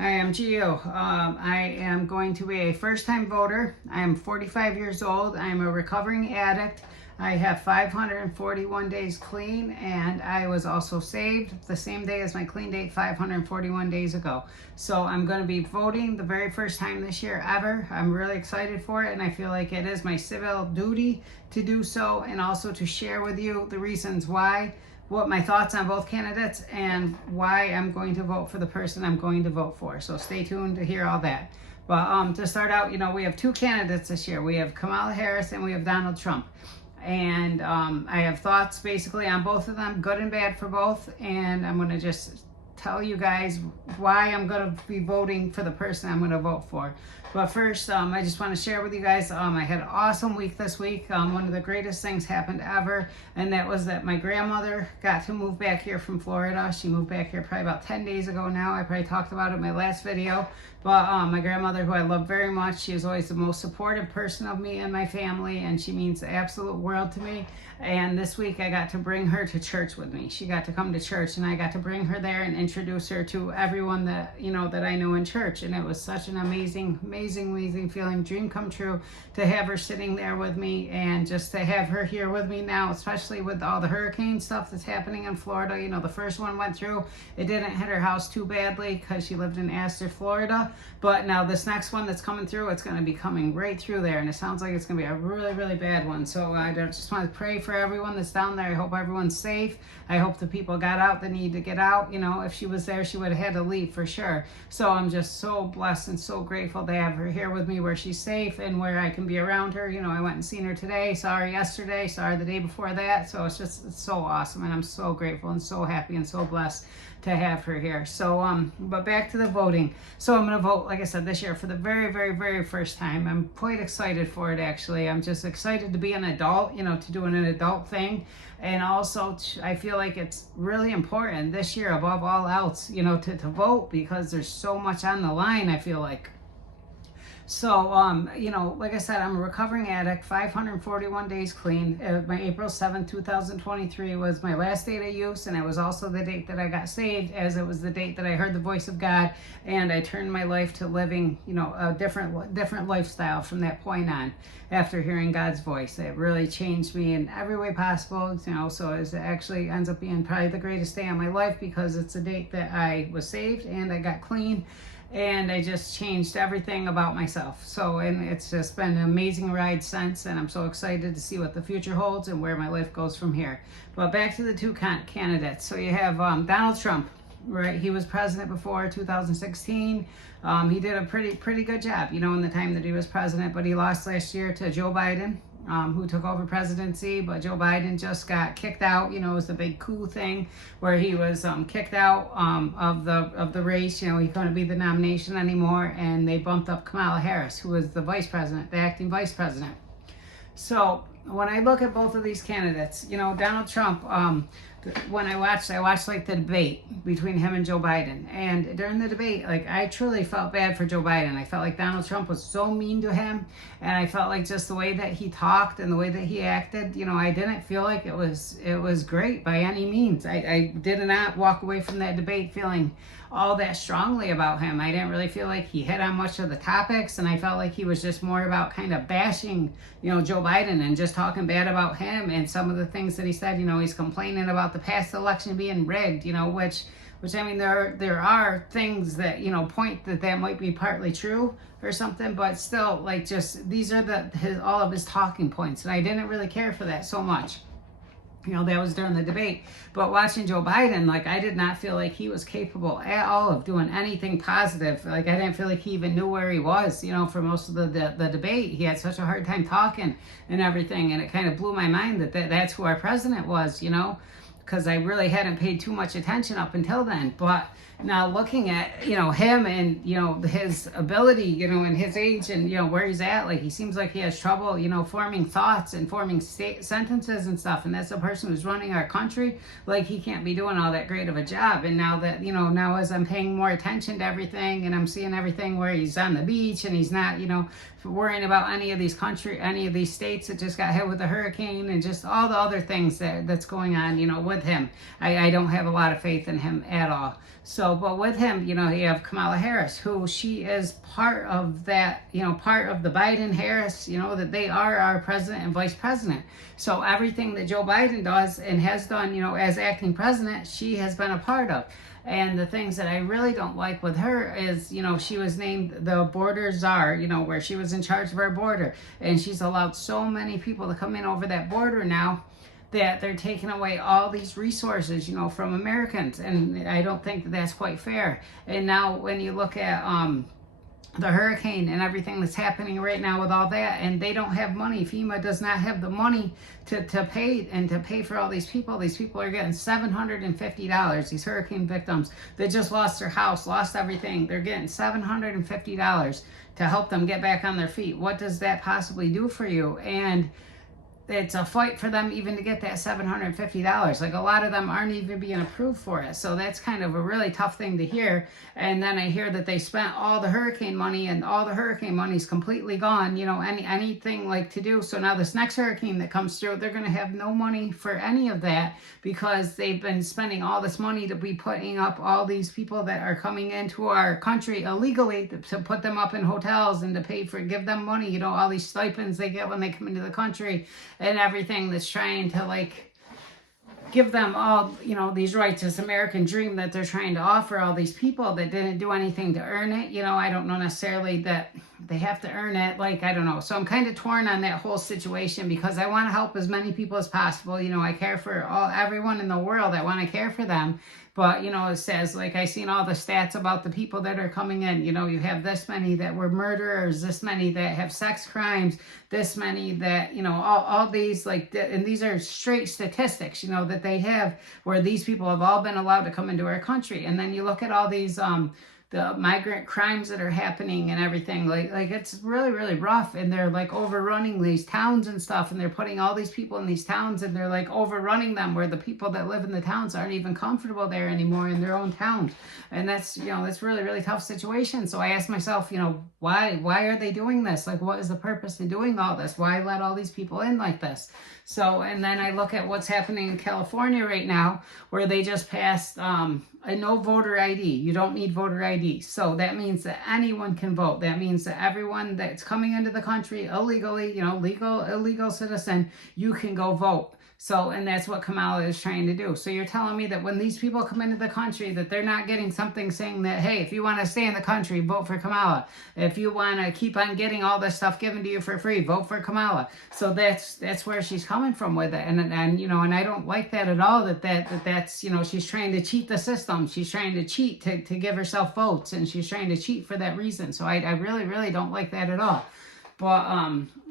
Hi, I'm Gio. I am going to be a first-time voter. I am 45 years old. I'm a recovering addict. I have 541 days clean, and I was also saved the same day as my clean date 541 days ago. So I'm going to be voting the very first time this year ever. I'm really excited for it, and I feel like it is my civil duty to do so, and also to share with you the reasons why, what my thoughts on both candidates, and why I'm going to vote for the person I'm going to vote for. So stay tuned to hear all that. But to start out, we have two candidates this year. We have Kamala Harris and we have Donald Trump. And I have thoughts basically on both of them, good and bad for both. And I'm going to just tell you guys why I'm going to be voting for the person I'm going to vote for. But first, I just want to share with you guys, I had an awesome week this week. One of the greatest things happened ever, and that was that my grandmother got to move back here from Florida. She moved back here probably about 10 days ago now. I probably talked about it in my last video. But my grandmother, who I love very much, she is always the most supportive person of me and my family, and she means the absolute world to me. And this week I got to bring her to church with me. She got to come to church, and I got to bring her there and introduce her to everyone that that I know in church. And it was such an amazing feeling, dream come true, to have her sitting there with me, and just to have her here with me now, especially with all the hurricane stuff that's happening in Florida. The first one went through, it didn't hit her house too badly because she lived in Astor, Florida. But now this next one that's coming through, it's going to be coming right through there, and it sounds like it's going to be a really bad one. So I just want to pray for everyone that's down there. I hope everyone's safe. I hope the people got out that need to get out. If she was there, she would have had to leave for sure. So I'm just so blessed and so grateful to have her here with me, where she's safe and where I can be around her. I went and seen her today, saw her yesterday, saw her the day before that. So it's so awesome, and I'm so grateful and so happy and so blessed to have her here. So but back to the voting. So I'm going to vote, like I said, this year for the very first time. I'm quite excited for it, actually. I'm just excited to be an adult, to doing an adult thing. And also I feel like it's really important this year above all else, to vote, because there's so much on the line, I feel like. So, like I said, I'm a recovering addict, 541 days clean. My April 7th, 2023 was my last date of use, and it was also the date that I got saved, as it was the date that I heard the voice of God, and I turned my life to living, a different lifestyle from that point on, after hearing God's voice. It really changed me in every way possible, so it actually ends up being probably the greatest day of my life, because it's the date that I was saved and I got clean. And I just changed everything about myself. So, and it's just been an amazing ride since, and I'm so excited to see what the future holds and where my life goes from here. But back to the two candidates. So you have Donald Trump, right? He was president before 2016. He did a pretty good job, in the time that he was president, but he lost last year to Joe Biden, who took over presidency. But Joe Biden just got kicked out. It was the big coup thing where he was kicked out of the race. He couldn't be the nomination anymore, and they bumped up Kamala Harris, who was the vice president, the acting vice president. So when I look at both of these candidates, Donald Trump, when I watched like the debate between him and Joe Biden. And during the debate, I truly felt bad for Joe Biden. I felt like Donald Trump was so mean to him. And I felt like just the way that he talked and the way that he acted, I didn't feel like it was great by any means. I did not walk away from that debate feeling all that strongly about him. I didn't really feel like he hit on much of the topics, and I felt like he was just more about kind of bashing, Joe Biden, and just talking bad about him and some of the things that he said. He's complaining about the past election being rigged, which I mean, there are things that, point that might be partly true or something, but still, just these are all of his talking points, and I didn't really care for that so much. That was during the debate. But watching Joe Biden, I did not feel like he was capable at all of doing anything positive. I didn't feel like he even knew where he was, for most of the debate. He had such a hard time talking and everything, and it kind of blew my mind that's who our president was, because I really hadn't paid too much attention up until then. But now looking at, him and, his ability, and his age and, where he's at, he seems like he has trouble, forming thoughts and forming sentences and stuff. And that's a person who's running our country. He can't be doing all that great of a job. And now that, now as I'm paying more attention to everything, and I'm seeing everything where he's on the beach and he's not, worrying about any of these states that just got hit with a hurricane, and just all the other things that's going on, with him. I don't have a lot of faith in him at all. So So, but with him, you have Kamala Harris, who she is part of that, part of the Biden-Harris, that they are our president and vice president. So everything that Joe Biden does and has done, as acting president, she has been a part of. And the things that I really don't like with her is, she was named the border czar, where she was in charge of our border. And she's allowed so many people to come in over that border now that they're taking away all these resources, from Americans. And I don't think that that's quite fair. And now when you look at the hurricane and everything that's happening right now with all that, and they don't have money. FEMA does not have the money to pay for all these people. These people are getting $750. These hurricane victims that just lost their house, lost everything, they're getting $750 to help them get back on their feet. What does that possibly do for you? And it's a fight for them even to get that $750. Like, a lot of them aren't even being approved for it. So that's kind of a really tough thing to hear. And then I hear that they spent all the hurricane money, and all the hurricane money's completely gone, anything like to do. So now this next hurricane that comes through, they're going to have no money for any of that, because they've been spending all this money to be putting up all these people that are coming into our country illegally, to put them up in hotels and to give them money, all these stipends they get when they come into the country, and everything that's trying to give them all, these rights, this American dream that they're trying to offer all these people that didn't do anything to earn it. I don't know necessarily that they have to earn it. I don't know. So I'm kind of torn on that whole situation, because I want to help as many people as possible. I care for everyone in the world. I want to care for them. But, it says, I seen all the stats about the people that are coming in. You have this many that were murderers, this many that have sex crimes, this many that, all these, and these are straight statistics, that they have, where these people have all been allowed to come into our country. And then you look at all these, the migrant crimes that are happening and everything, it's really, really rough. And they're overrunning these towns and stuff, and they're putting all these people in these towns, and they're overrunning them, where the people that live in the towns aren't even comfortable there anymore in their own towns. And that's, that's really, really tough situation. So I ask myself, why are they doing this? What is the purpose of doing all this? Why let all these people in like this? So, and then I look at what's happening in California right now, where they just passed a no voter ID. You don't need voter ID. So that means that anyone can vote. That means that everyone that's coming into the country illegally, illegal citizen, you can go vote. So, and that's what Kamala is trying to do. So you're telling me that when these people come into the country, that they're not getting something saying that, hey, if you want to stay in the country, vote for Kamala. If you want to keep on getting all this stuff given to you for free, vote for Kamala. So that's where she's coming from with it. And and I don't like that at all, that's, she's trying to cheat the system. She's trying to cheat to give herself votes, and she's trying to cheat for that reason. So I really, really don't like that at all. But,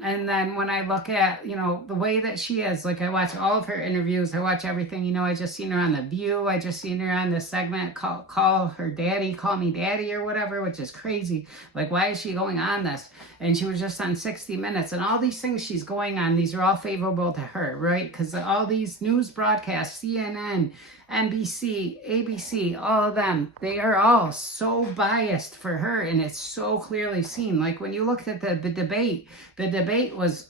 and then when I look at, the way that she is, I watch all of her interviews, I watch everything, I just seen her on The View, I just seen her on this segment, call her daddy, call me daddy or whatever, which is crazy. Why is she going on this? And she was just on 60 Minutes, and all these things she's going on, these are all favorable to her, right? Because all these news broadcasts, CNN, NBC, ABC, all of them, they are all so biased for her, and it's so clearly seen. When you looked at the debate was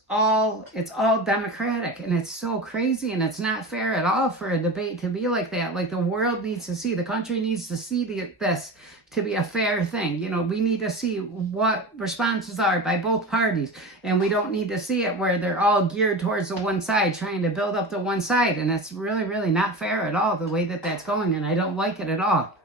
it's all Democratic, and it's so crazy, and it's not fair at all for a debate to be like that. The world needs to see, the country needs to see this to be a fair thing. We need to see what responses are by both parties, and we don't need to see it where they're all geared towards the one side, trying to build up the one side, and it's really, really not fair at all, the way that that's going, and I don't like it at all,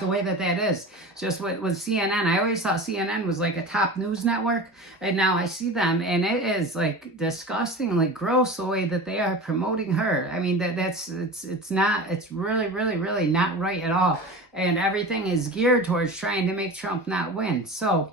the way that is. Just with CNN, I always thought CNN was a top news network, and now I see them, and it is disgustingly gross the way that they are promoting her. I mean, it's really, really, really not right at all, and everything is geared towards trying to make Trump not win. So,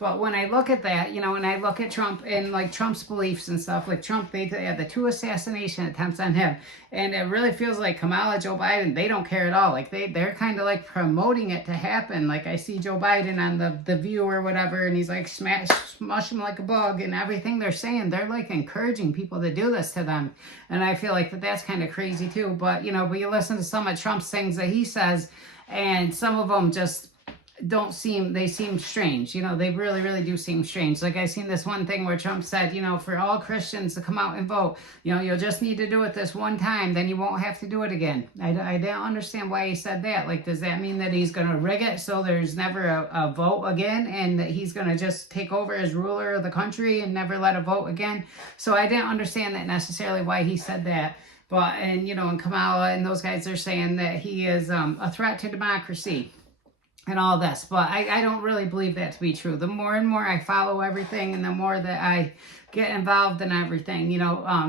but when I look at that, and I look at Trump and Trump's beliefs and stuff, Trump, they had the 2 assassination attempts on him. And it really feels like Kamala, Joe Biden, they don't care at all. They're kind of promoting it to happen. I see Joe Biden on the View or whatever, and he's smush him like a bug, and everything they're saying, they're encouraging people to do this to them. And I feel that's kind of crazy too. But, but you listen to some of Trump's things that he says, and some of them just, they seem strange. They really, really do seem strange. Like I seen this one thing where Trump said, for all Christians to come out and vote, you'll just need to do it this one time, then you won't have to do it again. I don't understand why he said that. Like, does that mean that he's going to rig it so there's never a vote again, and that he's going to just take over as ruler of the country and never let a vote again? So I didn't understand that necessarily why he said that. But, and Kamala and those guys are saying that he is a threat to democracy and all this, but I don't really believe that to be true. The more and more I follow everything, and the more that I get involved in everything,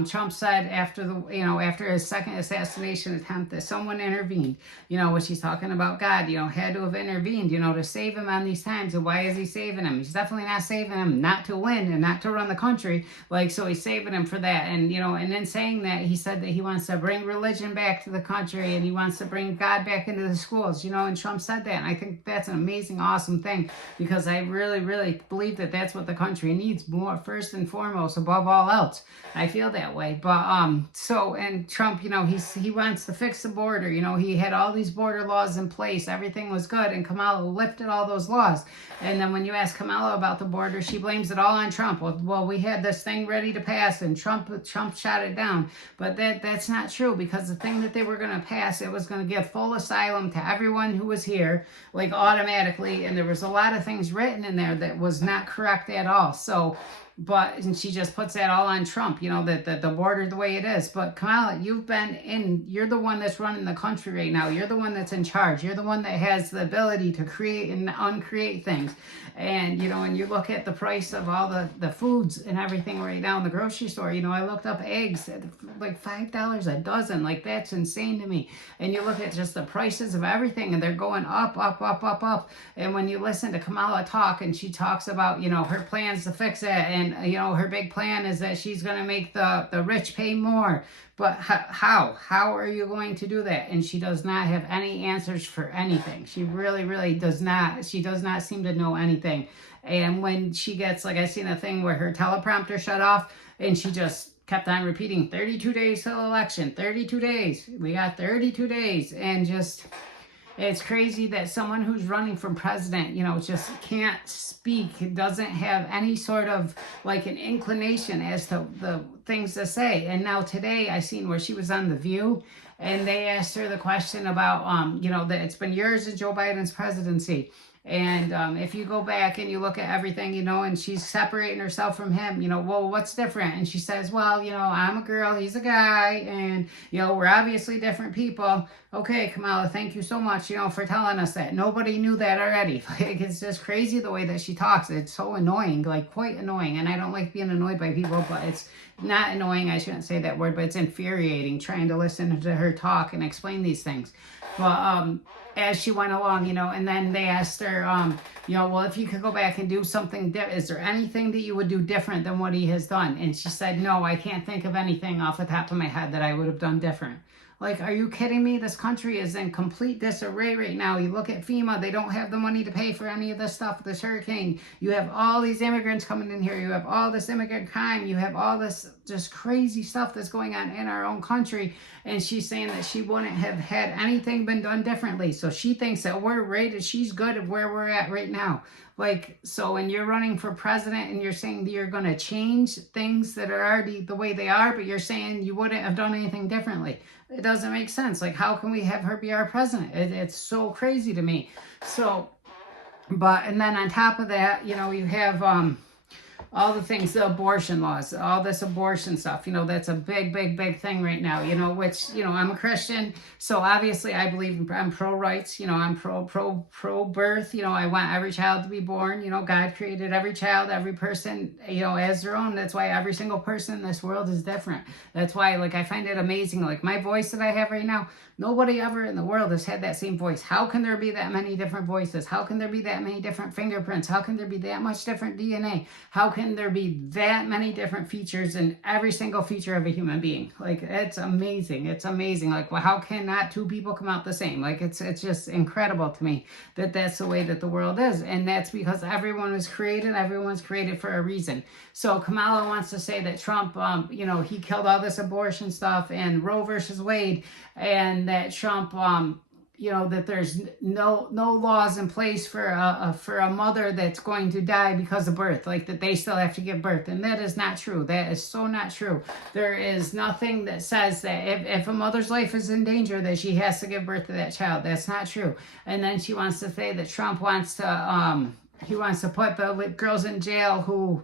Trump said after his second assassination attempt that someone intervened, which he's talking about God, had to have intervened, to save him on these times. And why is he saving him? He's definitely not saving him not to win and not to run the country. So he's saving him for that. And, and in saying that, he said that he wants to bring religion back to the country, and he wants to bring God back into the schools, and Trump said that. And I think that's an amazing, awesome thing, because I really, really believe that that's what the country needs more, first and foremost, above all else. I feel that way. But and Trump, he wants to fix the border. He had all these border laws in place, everything was good, and Kamala lifted all those laws. And then when you ask Kamala about the border, she blames it all on Trump. Well, we had this thing ready to pass, and Trump shot it down. But that's not true, because the thing that they were going to pass, it was going to give full asylum to everyone who was here, automatically. And there was a lot of things written in there that was not correct at all. And she just puts that all on Trump, that the border the way it is. But Kamala, you're the one that's running the country right now. You're the one that's in charge. You're the one that has the ability to create and uncreate things. And, and you look at the price of all the foods and everything right now in the grocery store. I looked up eggs at like $5 a dozen. That's insane to me. And you look at just the prices of everything, and they're going up, up, up, up, up. And when you listen to Kamala talk, and she talks about, her plans to fix it, and her big plan is that she's going to make the rich pay more. But how are you going to do that? And she does not have any answers for anything. She really, really does not. She does not seem to know anything. And when she gets, I seen a thing where her teleprompter shut off, and she just kept on repeating 32 days till election, 32 days. We got 32 days. And just, it's crazy that someone who's running for president, just can't speak, doesn't have any sort of an inclination as to the things to say. And now today I seen where she was on The View, and they asked her the question about, that it's been years of Joe Biden's presidency. And if you go back and you look at everything, and she's separating herself from him, well, what's different? And she says, well, I'm a girl, he's a guy, and, we're obviously different people. Okay, Kamala, thank you so much, for telling us that. Nobody knew that already. It's just crazy the way that she talks. It's so annoying, quite annoying. And I don't like being annoyed by people, but it's not annoying. I shouldn't say that word, but it's infuriating trying to listen to her talk and explain these things. But as she went along, and then they asked her, well, if you could go back and do something, is there anything that you would do different than what he has done? And she said, no, I can't think of anything off the top of my head that I would have done different. Are you kidding me? This country is in complete disarray right now. You look at FEMA, they don't have the money to pay for any of this stuff, this hurricane. You have all these immigrants coming in here. You have all this immigrant crime. You have all this just crazy stuff that's going on in our own country. And she's saying that she wouldn't have had anything been done differently. So she thinks that she's good at where we're at right now. So when you're running for president and you're saying that you're going to change things that are already the way they are, but you're saying you wouldn't have done anything differently. It doesn't make sense. How can we have her be our president? It's so crazy to me. And then on top of that, you have all the things, the abortion laws, all this abortion stuff, that's a big, big, big thing right now, which, I'm a Christian. So obviously I believe I'm pro-rights, I'm pro-birth, I want every child to be born, God created every child, every person, as their own. That's why every single person in this world is different. That's why, I find it amazing, my voice that I have right now, nobody ever in the world has had that same voice. How can there be that many different voices? How can there be that many different fingerprints? How can there be that much different DNA? How can there be that many different features in every single feature of a human being? It's amazing. It's amazing. How can not two people come out the same? It's just incredible to me that that's the way that the world is. And that's because everyone's created for a reason. So Kamala wants to say that Trump, he killed all this abortion stuff and Roe versus Wade, and that Trump, that there's no laws in place for a mother that's going to die because of birth, like that they still have to give birth, and that is not true. That is so not true. There is nothing that says that if a mother's life is in danger that she has to give birth to that child. That's not true. And then she wants to say that Trump wants to he wants to put the girls in jail who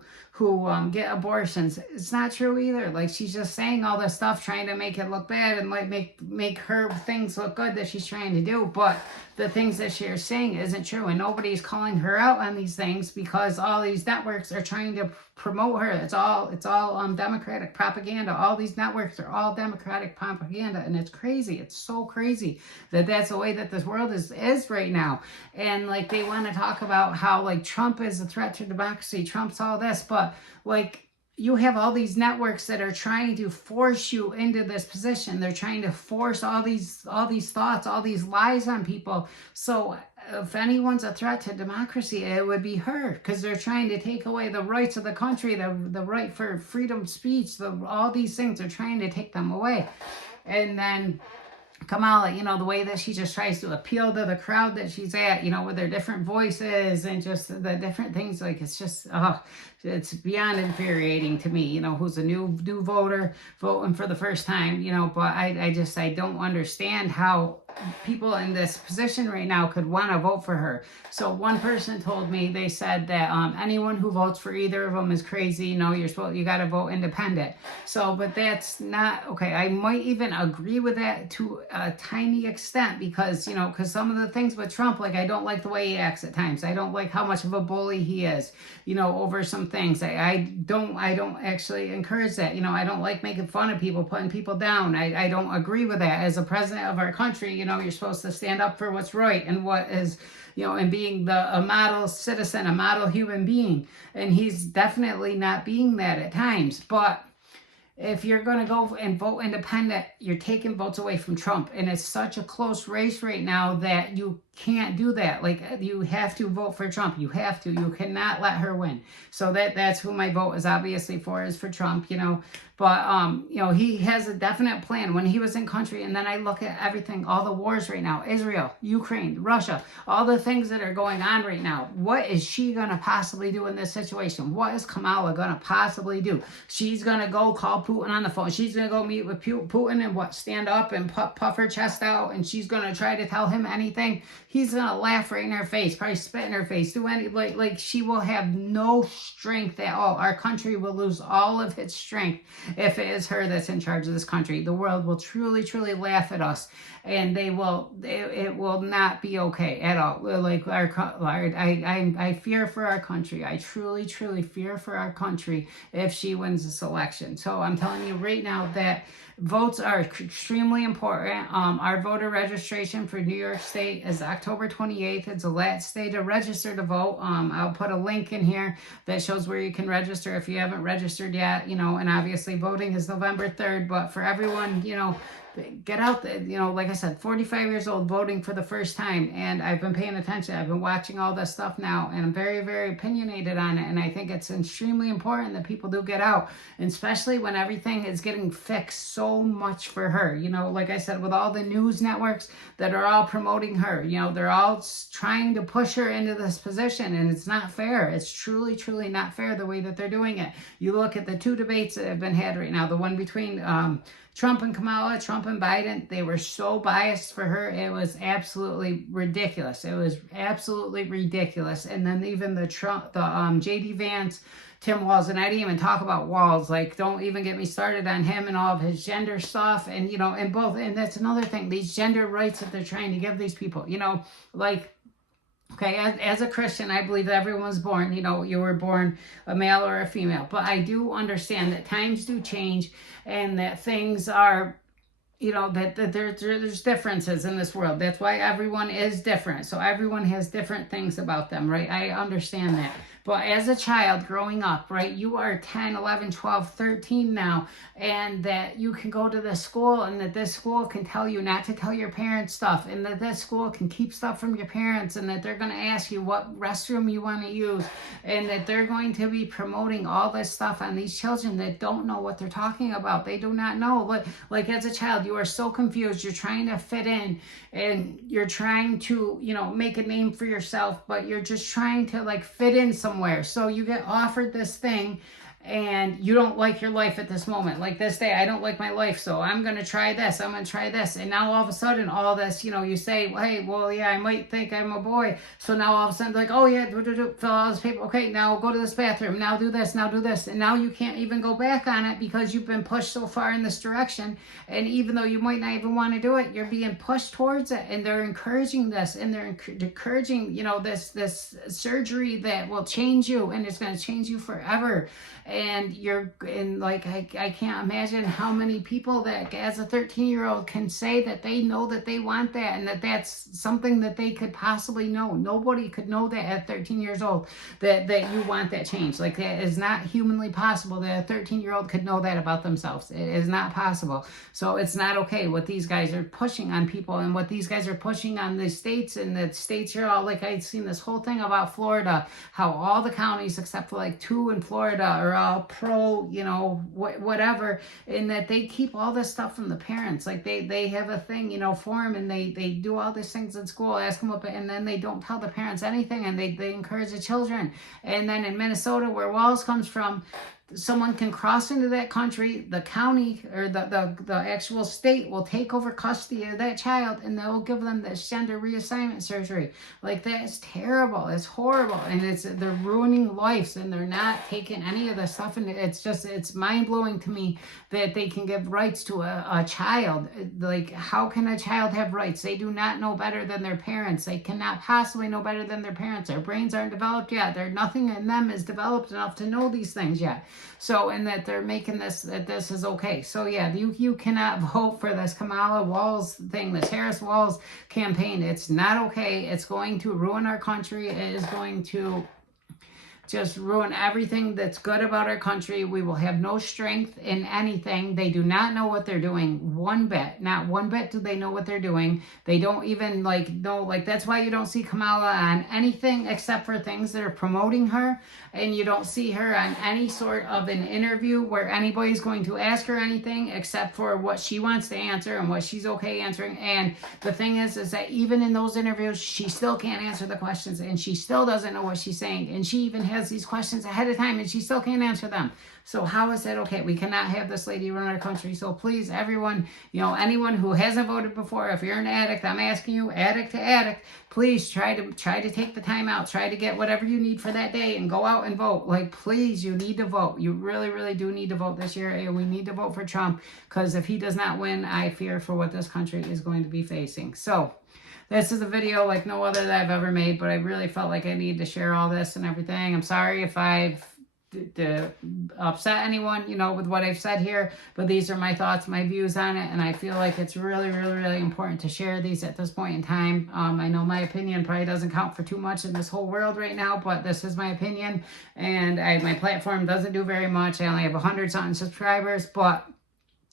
get abortions. It's not true either. Like, she's just saying all this stuff, trying to make it look bad and like make her things look good that she's trying to do. But the things that she's saying isn't true, and nobody's calling her out on these things because all these networks are trying to promote her. It's all Democratic propaganda. All these networks are all Democratic propaganda, and it's crazy. It's so crazy that that's the way that this world is right now. And like, they want to talk about how like Trump is a threat to democracy. Trump's all this, but like, you have all these networks that are trying to force you into this position. They're trying to force all these thoughts, all these lies on people. So if anyone's a threat to democracy, it would be her, because they're trying to take away the rights of the country, the right for freedom of speech, all these things. They're trying to take them away. And then Kamala, the way that she just tries to appeal to the crowd that she's at, with their different voices and just the different things, like, it's just, it's beyond infuriating to me, who's a new voter voting for the first time, but I don't understand how people in this position right now could want to vote for her. So one person told me, they said that anyone who votes for either of them is crazy. You got to vote independent. So, but that's not okay. I might even agree with that to a tiny extent, because because some of the things with Trump, like, I don't like the way he acts at times. I don't like how much of a bully he is, over some things. I don't actually encourage that. I don't like making fun of people, putting people down. I don't agree with that. As a president of our country, you're supposed to stand up for what's right and what is, and being a model citizen, a model human being. And he's definitely not being that at times. But if you're going to go and vote independent, you're taking votes away from Trump. And it's such a close race right now that you can't do that. Like, you have to vote for Trump. You have to. You cannot let her win. So that's who my vote is obviously for, is for Trump, But, he has a definite plan when he was in country. And then I look at everything, all the wars right now, Israel, Ukraine, Russia, all the things that are going on right now. What is she going to possibly do in this situation? What is Kamala going to possibly do? She's going to go call Putin on the phone. She's going to go meet with Putin and stand up and puff her chest out. And she's going to try to tell him anything. He's going to laugh right in her face, probably spit in her face, do any, like she will have no strength at all. Our country will lose all of its strength if it is her that's in charge of this country. The world will truly, truly laugh at us, and it will not be okay at all. Like, I fear for our country. I truly, truly fear for our country if she wins this election. So I'm telling you right now that votes are extremely important. Our voter registration for New York State is October 28th. It's the last day to register to vote. I'll put a link in here that shows where you can register if you haven't registered yet, and obviously voting is November 3rd. But for everyone, get out there, like I said, 45 years old, voting for the first time. And I've been paying attention. I've been watching all this stuff now, and I'm very, very opinionated on it. And I think it's extremely important that people do get out, and especially when everything is getting fixed so much for her. Like I said, with all the news networks that are all promoting her, they're all trying to push her into this position, and it's not fair. It's truly, truly not fair the way that they're doing it. You look at the two debates that have been had right now, the one between Trump and Kamala, Trump and Biden, they were so biased for her. It was absolutely ridiculous. It was absolutely ridiculous. And then even the J.D. Vance, Tim Walz, and I didn't even talk about Walz. Like, don't even get me started on him and all of his gender stuff. And, and that's another thing, these gender rights that they're trying to give these people, okay, as a Christian, I believe everyone's born, you were born a male or a female. But I do understand that times do change, and that things are, that there's differences in this world. That's why everyone is different. So everyone has different things about them, right? I understand that. But as a child growing up, right, you are 10, 11, 12, 13 now, and that you can go to this school, and that this school can tell you not to tell your parents stuff, and that this school can keep stuff from your parents, and that they're going to ask you what restroom you want to use, and that they're going to be promoting all this stuff on these children that don't know what they're talking about. They do not know. Like as a child, you are so confused. You're trying to fit in, and you're trying to, make a name for yourself, but you're just trying to like fit in somewhere. So you get offered this thing, and you don't like your life at this moment. Like this day, I don't like my life, so I'm going to try this. I'm going to try this. And now all of a sudden, all this, you say, hey, well, yeah, I might think I'm a boy. So now all of a sudden, like, oh, yeah, fill out this paper. Okay, now go to this bathroom. Now do this. Now do this. And now you can't even go back on it because you've been pushed so far in this direction. And even though you might not even want to do it, you're being pushed towards it. And they're encouraging this. And they're encouraging, this surgery that will change you. And it's going to change you forever. And I can't imagine how many people that as a 13-year-old can say that they know that they want that, and that that's something that they could possibly know. Nobody could know that at 13 years old, that you want that change. Like, that is not humanly possible that a 13-year-old could know that about themselves. It is not possible. So it's not okay what these guys are pushing on people, and what these guys are pushing on the states, and the states are all like, I'd seen this whole thing about Florida, how all the counties except for like 2 in Florida are all pro, whatever, and that they keep all this stuff from the parents. Like they have a thing, for them, and they do all these things in school, ask them up, and then they don't tell the parents anything, and they encourage the children. And then in Minnesota, where Walls comes from, someone can cross into that country, the county or the actual state will take over custody of that child, and they'll give them this gender reassignment surgery. Like, that is terrible. It's horrible. And they're ruining lives, and they're not taking any of this stuff. And it's mind-blowing to me that they can give rights to a child. Like, how can a child have rights? They do not know better than their parents. They cannot possibly know better than their parents. Their brains aren't developed yet. Nothing in them is developed enough to know these things yet. So, and that they're making that this is okay. So yeah, you cannot vote for this Kamala Walls thing, this Harris Walls campaign. It's not okay. It's going to ruin our country. It is going to just ruin everything that's good about our country. We will have no strength in anything. They do not know what they're doing one bit. Not one bit do they know what they're doing. They don't even know, that's why you don't see Kamala on anything except for things that are promoting her. And you don't see her on any sort of an interview where anybody's going to ask her anything except for what she wants to answer and what she's okay answering. And the thing is that even in those interviews, she still can't answer the questions, and she still doesn't know what she's saying. And she even has these questions ahead of time, and she still can't answer them. So how is that okay? We cannot have this lady run our country. So please, everyone, anyone who hasn't voted before, if you're an addict, I'm asking you, addict to addict, please try to take the time out. Try to get whatever you need for that day and go out and vote. Like, please, you need to vote. You really, really do need to vote this year. And we need to vote for Trump, because if he does not win, I fear for what this country is going to be facing. So this is a video like no other that I've ever made, but I really felt like I needed to share all this and everything. I'm sorry if I've upset anyone, with what I've said here, but these are my thoughts, my views on it, and I feel like it's really, really, really important to share these at this point in time. I know my opinion probably doesn't count for too much in this whole world right now, but this is my opinion, and my platform doesn't do very much. I only have 100-something subscribers, but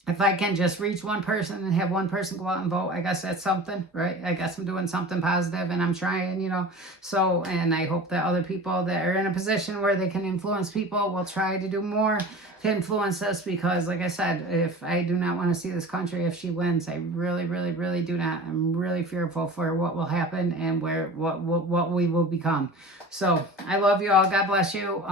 if I can just reach one person and have one person go out and vote, I guess that's something, right? I guess I'm doing something positive, and I'm trying, So, and I hope that other people that are in a position where they can influence people will try to do more to influence this, because like I said, if I do not want to see this country, if she wins, I really, really, really do not. I'm really fearful for what will happen and what we will become. So I love you all. God bless you.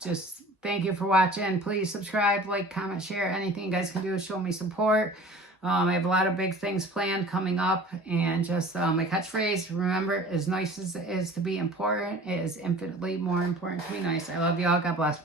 Just thank you for watching. Please subscribe, like, comment, share. Anything you guys can do is show me support. I have a lot of big things planned coming up. And just my catchphrase, remember, as nice as it is to be important, it is infinitely more important to be nice. I love you all. God bless.